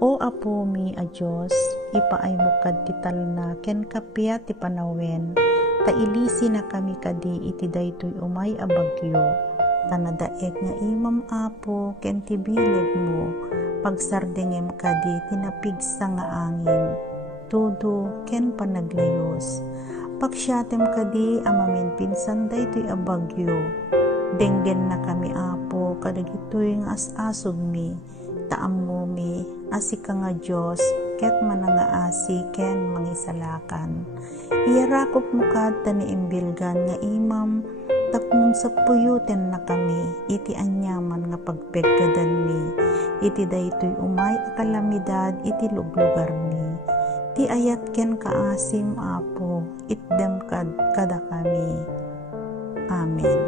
O apo mi a Diyos, ipaay mo kad ti talna ken kapya ti panawen, ta ilisi na kami kadi iti daytoy umay a bagyo. Tanadaek nga imam apo ken ti bileg mo, pagsardengem kadi tinapigsa nga angin, tudo ken panaglayos. Pagsyatem kadi amamin pinsan daytoy a bagyo, denggen na kami apo kadagitoy nga as-asog mi, taammo mi asika nga Diyos ket manangaasi ken mangisalakan. Iyarakop mo kad tani imbilgan nga imam, tapnon sa puyuten na kami iti anyaman nga pagpeggadan mi, iti daytoy umay a kalamidad iti luglugar mi. Ti ayat ken kaasim apo, itdem kad kada kami. Amen.